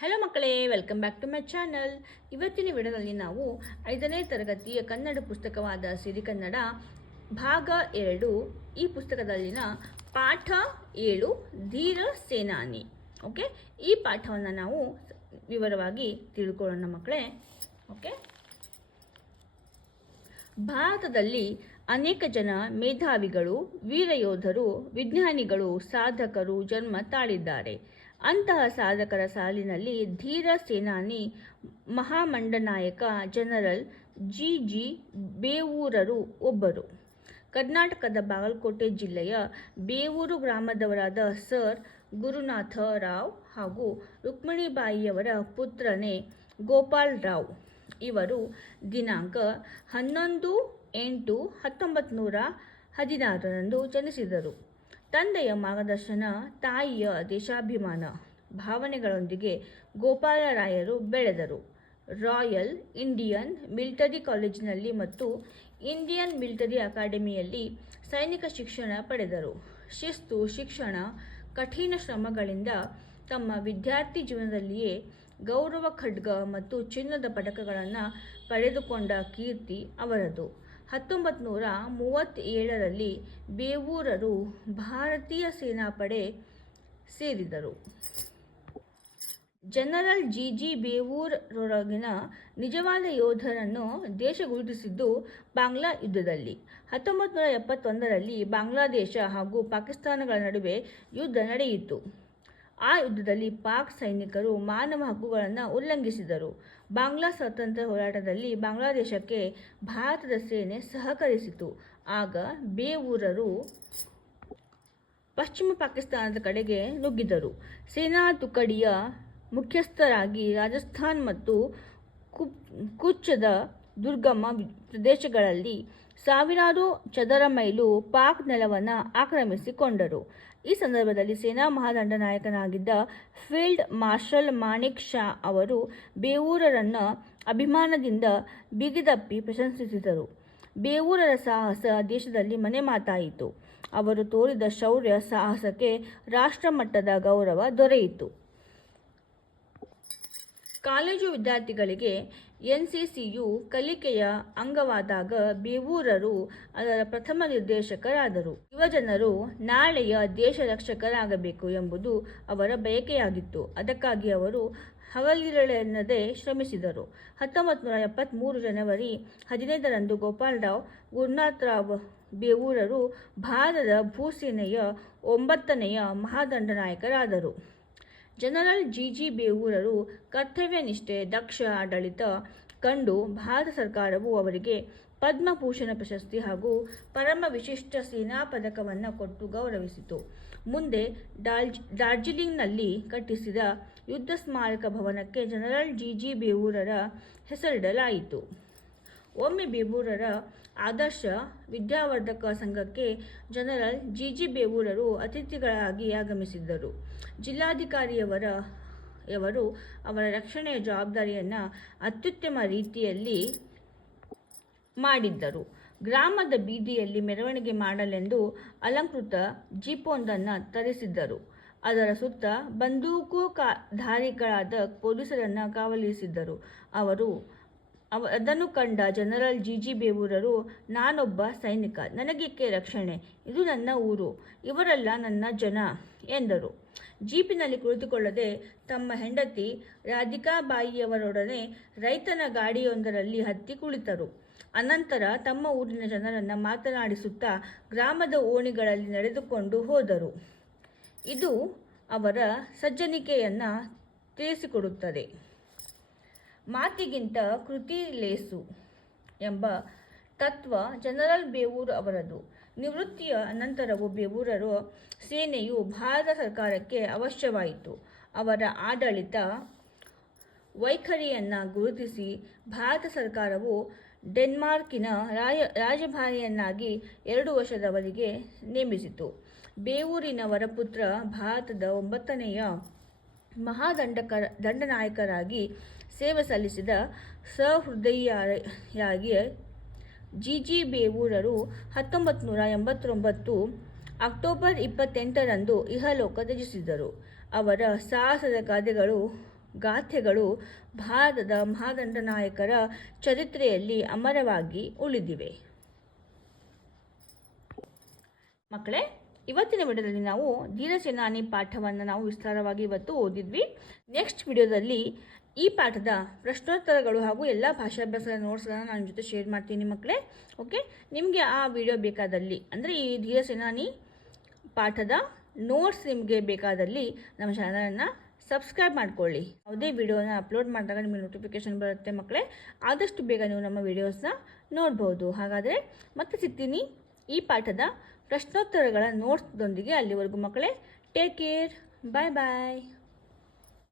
Hello ಮಕ್ಕಳೇ. Welcome back to my channel ಇವತ್ತಿನ ವಿಡಿಯೋದಲ್ಲಿ ನಾವು ಐದನೇ ತರಗತಿಯ ಕನ್ನಡ ಪುಸ್ತಕವಾದ ಸಿರಿ ಕನ್ನಡ ಭಾಗ ಎರಡು, ಈ ಪುಸ್ತಕದಲ್ಲಿನ ಪಾಠ ಏಳು, ಧೀರ ಸೇನಾನಿ. ಓಕೆ ಈ ಪಾಠವನ್ನು ನಾವು ವಿವರವಾಗಿ ತಿಳ್ಕೊಳ್ಳೋಣ ಮಕ್ಕಳೇ. ಓಕೆ ಭಾರತದಲ್ಲಿ ಅನೇಕ ಜನ ಮೇಧಾವಿಗಳು, ವೀರಯೋಧರು, ವಿಜ್ಞಾನಿಗಳು, ಸಾಧಕರು, ಜನ್ಮ ತಾಳಿದ್ದಾರೆ. ಅಂತಹ ಸಾಧಕರ ಸಾಲಿನಲ್ಲಿ ಧೀರ ಸೇನಾನಿ ಮಹಾಮಂಡನಾಯಕ ಜನರಲ್ ಜಿ ಜಿ ಬೇವೂರರು ಒಬ್ಬರು. ಕರ್ನಾಟಕದ ಬಾಗಲಕೋಟೆ ಜಿಲ್ಲೆಯ ಬೇವೂರು ಗ್ರಾಮದವರಾದ ಸರ್ ಗುರುನಾಥ ರಾವ್ ಹಾಗೂ ರುಕ್ಮಿಣಿಬಾಯಿಯವರ ಪುತ್ರನೇ ಗೋಪಾಲ್ ರಾವ್. ಇವರು ದಿನಾಂಕ ಹನ್ನೊಂದು ಎಂಟು ಹತ್ತೊಂಬತ್ತು ನೂರ ಹದಿನಾರರಂದು ಜನಿಸಿದರು. ತಂದೆಯ ಮಾರ್ಗದರ್ಶನ, ತಾಯಿಯ ದೇಶಾಭಿಮಾನ, ಭಾವನೆಗಳೊಂದಿಗೆ ಗೋಪಾಲರಾಯರು ಬೆಳೆದರು. ರಾಯಲ್ ಇಂಡಿಯನ್ ಮಿಲಿಟರಿ ಕಾಲೇಜಿನಲ್ಲಿ ಮತ್ತು ಇಂಡಿಯನ್ ಮಿಲಿಟರಿ ಅಕಾಡೆಮಿಯಲ್ಲಿ ಸೈನಿಕ ಶಿಕ್ಷಣ ಪಡೆದರು. ಶಿಸ್ತು, ಶಿಕ್ಷಣ, ಕಠಿಣ ಶ್ರಮಗಳಿಂದ ತಮ್ಮ ವಿದ್ಯಾರ್ಥಿ ಜೀವನದಲ್ಲಿಯೇ ಗೌರವ ಖಡ್ಗ ಮತ್ತು ಚಿನ್ನದ ಪದಕಗಳನ್ನು ಪಡೆದುಕೊಂಡ ಕೀರ್ತಿ ಅವರದು. ಹತ್ತೊಂಬತ್ತು ನೂರ ಮೂವತ್ತೇಳರಲ್ಲಿ ಬೇವೂರರು ಭಾರತೀಯ ಸೇನಾಪಡೆ ಸೇರಿದರು. General G. ಜಿ. ಬೇವೂರರೊಳಗಿನ ನಿಜವಾದ ಯೋಧರನ್ನು ದೇಶ ಗುರುತಿಸಿದ್ದು ಬಾಂಗ್ಲಾ ಯುದ್ಧದಲ್ಲಿ. ಹತ್ತೊಂಬತ್ತು ನೂರ ಎಪ್ಪತ್ತೊಂದರಲ್ಲಿ ಬಾಂಗ್ಲಾದೇಶ ಹಾಗೂ ಪಾಕಿಸ್ತಾನಗಳ ನಡುವೆ ಯುದ್ಧ ನಡೆಯಿತು. ಆ ಯುದ್ಧದಲ್ಲಿ ಪಾಕ್ ಸೈನಿಕರು ಮಾನವ ಹಕ್ಕುಗಳನ್ನು ಉಲ್ಲಂಘಿಸಿದರು. ಬಾಂಗ್ಲಾ ಸ್ವಾತಂತ್ರ್ಯ ಹೋರಾಟದಲ್ಲಿ ಬಾಂಗ್ಲಾದೇಶಕ್ಕೆ ಭಾರತದ ಸೇನೆ ಸಹಕರಿಸಿತು. ಆಗ ಬೇವೂರರು ಪಶ್ಚಿಮ ಪಾಕಿಸ್ತಾನದ ಕಡೆಗೆ ನುಗ್ಗಿದರು. ಸೇನಾ ತುಕಡಿಯ ಮುಖ್ಯಸ್ಥರಾಗಿ ರಾಜಸ್ಥಾನ್ ಮತ್ತು ಕುಚ್ಚದ ದುರ್ಗಮ ಪ್ರದೇಶಗಳಲ್ಲಿ ಸಾವಿರಾರು ಚದರ ಮೈಲು ಪಾಕ್ ನೆಲವನ್ನು ಆಕ್ರಮಿಸಿಕೊಂಡರು. ಈ ಸಂದರ್ಭದಲ್ಲಿ ಸೇನಾ ಮಹಾದಂಡನಾಯಕನಾಗಿದ್ದ ಫೀಲ್ಡ್ ಮಾರ್ಷಲ್ ಮಾಣಿಕ್ ಶಾ ಅವರು ಬೇವೂರರನ್ನು ಅಭಿಮಾನದಿಂದ ಬಿಗಿದಪ್ಪಿ ಪ್ರಶಂಸಿಸಿದರು. ಬೇವೂರರ ಸಾಹಸ ದೇಶದಲ್ಲಿ ಮನೆ ಮಾತಾಯಿತು. ಅವರು ತೋರಿದ ಶೌರ್ಯ ಸಾಹಸಕ್ಕೆ ರಾಷ್ಟ್ರಮಟ್ಟದ ಗೌರವ ದೊರೆಯಿತು. ಕಾಲೇಜು ವಿದ್ಯಾರ್ಥಿಗಳಿಗೆ ಎನ್ ಸಿ ಸಿಯು ಕಲಿಕೆಯ ಅಂಗವಾದಾಗ ಬೇವೂರರು ಅದರ ಪ್ರಥಮ ನಿರ್ದೇಶಕರಾದರು. ಯುವಜನರು ನಾಳೆಯ ದೇಶ ರಕ್ಷಕರಾಗಬೇಕು ಎಂಬುದು ಅವರ ಬಯಕೆಯಾಗಿತ್ತು. ಅದಕ್ಕಾಗಿ ಅವರು ಹಗಲಿರಳೆನ್ನದೇ ಶ್ರಮಿಸಿದರು. ಹತ್ತೊಂಬತ್ತು ನೂರ ಎಪ್ಪತ್ತ್ಮೂರು ಜನವರಿ ಹದಿನೈದರಂದು ಗೋಪಾಲರಾವ್ ಗುರುನಾಥರಾವ್ ಬೇವೂರರು ಭಾರತದ ಭೂಸೇನೆಯ ಒಂಬತ್ತನೆಯ ಮಹಾದಂಡನಾಯಕರಾದರು. ಜನರಲ್ ಜಿ ಜಿ ಬೇವೂರರು ಕರ್ತವ್ಯನಿಷ್ಠೆ, ದಕ್ಷ ಆಡಳಿತ ಕಂಡು ಭಾರತ ಸರ್ಕಾರವು ಅವರಿಗೆ ಪದ್ಮಭೂಷಣ ಪ್ರಶಸ್ತಿ ಹಾಗೂ ಪರಮ ವಿಶಿಷ್ಟ ಸೇನಾ ಪದಕವನ್ನು ಕೊಟ್ಟು ಗೌರವಿಸಿತು. ಮುಂದೆ ಡಾಲ್ಜ್ ಡಾರ್ಜಿಲಿಂಗ್ನಲ್ಲಿ ಕಟ್ಟಿಸಿದ ಯುದ್ಧ ಸ್ಮಾರಕ ಭವನಕ್ಕೆ ಜನರಲ್ ಜಿ ಜಿ ಬೇವೂರರ ಹೆಸರಿಡಲಾಯಿತು. ಒಮ್ಮೆ ಬೇವೂರರ ಆದರ್ಶ ವಿದ್ಯಾವರ್ಧಕ ಸಂಘಕ್ಕೆ ಜನರಲ್ ಜಿ ಜಿ ಬೇವೂರರು ಅತಿಥಿಗಳಾಗಿ ಆಗಮಿಸಿದ್ದರು. ಜಿಲ್ಲಾಧಿಕಾರಿಯವರ, ಯವರು ಅವರ ರಕ್ಷಣೆಯ ಜವಾಬ್ದಾರಿಯನ್ನು ಅತ್ಯುತ್ತಮ ರೀತಿಯಲ್ಲಿ ಮಾಡಿದ್ದರು. ಗ್ರಾಮದ ಬೀದಿಯಲ್ಲಿ ಮೆರವಣಿಗೆ ಮಾಡಲೆಂದು ಅಲಂಕೃತ ಜೀಪೊಂದನ್ನು ತರಿಸಿದ್ದರು. ಅದರ ಸುತ್ತ ಬಂದೂಕು ಕಾ, ಧಾರಿಗಳಾದ ಪೊಲೀಸರನ್ನು ಕಾವಲಿಸಿದ್ದರು ಅವರು ಅವ, ಅದನ್ನು ಕಂಡ ಜನರಲ್ ಜಿ ಜಿ ಬೇವೂರರು, ನಾನೊಬ್ಬ ಸೈನಿಕ, ನನಗೇಕೆ ರಕ್ಷಣೆ, ಇದು ನನ್ನ ಊರು, ಇವರೆಲ್ಲ ನನ್ನ ಜನ, ಎಂದರು. ಜೀಪಿನಲ್ಲಿ ಕುಳಿತುಕೊಳ್ಳದೆ ತಮ್ಮ ಹೆಂಡತಿ ರಾಧಿಕಾಬಾಯಿಯವರೊಡನೆ ರೈತನ ಗಾಡಿಯೊಂದರಲ್ಲಿ ಹತ್ತಿ ಕುಳಿತರು. ಅನಂತರ ತಮ್ಮ ಊರಿನ ಜನರನ್ನು ಮಾತನಾಡಿಸುತ್ತಾ ಗ್ರಾಮದ ಓಣಿಗಳಲ್ಲಿ ನಡೆದುಕೊಂಡು ಹೋದರು. ಇದು ಅವರ ಸಜ್ಜನಿಕೆಯನ್ನು ತಿಳಿಸಿಕೊಡುತ್ತದೆ. ಮಾತಿಗಿಂತ ಕೃತಿ ಲೇಸು ಎಂಬ ತತ್ವ ಜನರಲ್ ಬೇವೂರು ಅವರದು. ನಿವೃತ್ತಿಯ ನಂತರವೂ ಬೇವೂರರು ಸೇನೆಯು ಭಾರತ ಸರ್ಕಾರಕ್ಕೆ ಅವಶ್ಯವಾಯಿತು. ಅವರ ಆಡಳಿತ ವೈಖರಿಯನ್ನು ಗುರುತಿಸಿ ಭಾರತ ಸರ್ಕಾರವು ಡೆನ್ಮಾರ್ಕಿನ ರಾಯ ರಾಜಭಾರಿಯನ್ನಾಗಿ ಎರಡು ವರ್ಷದವರೆಗೆ ನೇಮಿಸಿತು. ಬೇವೂರಿನವರ ಪುತ್ರ ಭಾರತದ ಒಂಬತ್ತನೆಯ ಮಹಾದಂಡಕರ ದಂಡನಾಯಕರಾಗಿ ಸೇವೆ ಸಲ್ಲಿಸಿದ ಸಹೃದಯಿಯಾಗಿ ಜಿ ಜಿ ಬೇವೂರರು ಹತ್ತೊಂಬತ್ತು ನೂರ ಎಂಬತ್ತೊಂಬತ್ತು ಅಕ್ಟೋಬರ್ ಇಪ್ಪತ್ತೆಂಟರಂದು ಇಹಲೋಕ ತ್ಯಜಿಸಿದರು ಅವರ ಸಾಹಸದ ಗಾದೆಗಳು, ಗಾಥೆಗಳು ಭಾರತದ ಮಹಾದಂಡ ನಾಯಕರ ಚರಿತ್ರೆಯಲ್ಲಿ ಅಮರವಾಗಿ ಉಳಿದಿವೆ. ಮಕ್ಕಳೇ, ಇವತ್ತಿನ ವಿಡಿಯೋದಲ್ಲಿ ನಾವು ಧೀರಸೇನಾನಿ ಪಾಠವನ್ನು ನಾವು ವಿಸ್ತಾರವಾಗಿ ಇವತ್ತು ಓದಿದ್ವಿ. ನೆಕ್ಸ್ಟ್ ವಿಡಿಯೋದಲ್ಲಿ ಈ ಪಾಠದ ಪ್ರಶ್ನೋತ್ತರಗಳು ಹಾಗೂ ಎಲ್ಲ ಭಾಷಾಭ್ಯಾಸದ ನೋಟ್ಸ್ಗಳನ್ನು ನಾನು ಜೊತೆ ಶೇರ್ ಮಾಡ್ತೀನಿ ಮಕ್ಕಳೇ ಓಕೆ ನಿಮಗೆ ಆ ವಿಡಿಯೋ ಬೇಕಾದಲ್ಲಿ, ಅಂದರೆ ಈ ಧೀರಸೇನಾನಿ ಪಾಠದ ನೋಟ್ಸ್ ನಿಮಗೆ ಬೇಕಾದಲ್ಲಿ ನಮ್ಮ ಚಾನಲನ್ನು ಸಬ್ಸ್ಕ್ರೈಬ್ ಮಾಡ್ಕೊಳ್ಳಿ. ಯಾವುದೇ ವಿಡಿಯೋನ ಅಪ್ಲೋಡ್ ಮಾಡಿದಾಗ ನಿಮಗೆ ನೋಟಿಫಿಕೇಷನ್ ಬರುತ್ತೆ ಮಕ್ಕಳೇ ಆದಷ್ಟು ಬೇಗ ನೀವು ನಮ್ಮ ವಿಡಿಯೋಸ್ನ ನೋಡ್ಬೋದು. ಹಾಗಾದರೆ ಮತ್ತೆ ಸಿಗ್ತೀನಿ ಈ ಪಾಠದ ಪ್ರಶ್ನೋತ್ತರಗಳ ನೋಟ್ಸ್ದೊಂದಿಗೆ ಅಲ್ಲಿವರೆಗೂ ಮಕ್ಕಳೇ ಟೇಕ್ ಕೇರ್ ಬಾಯ್ ಬಾಯ್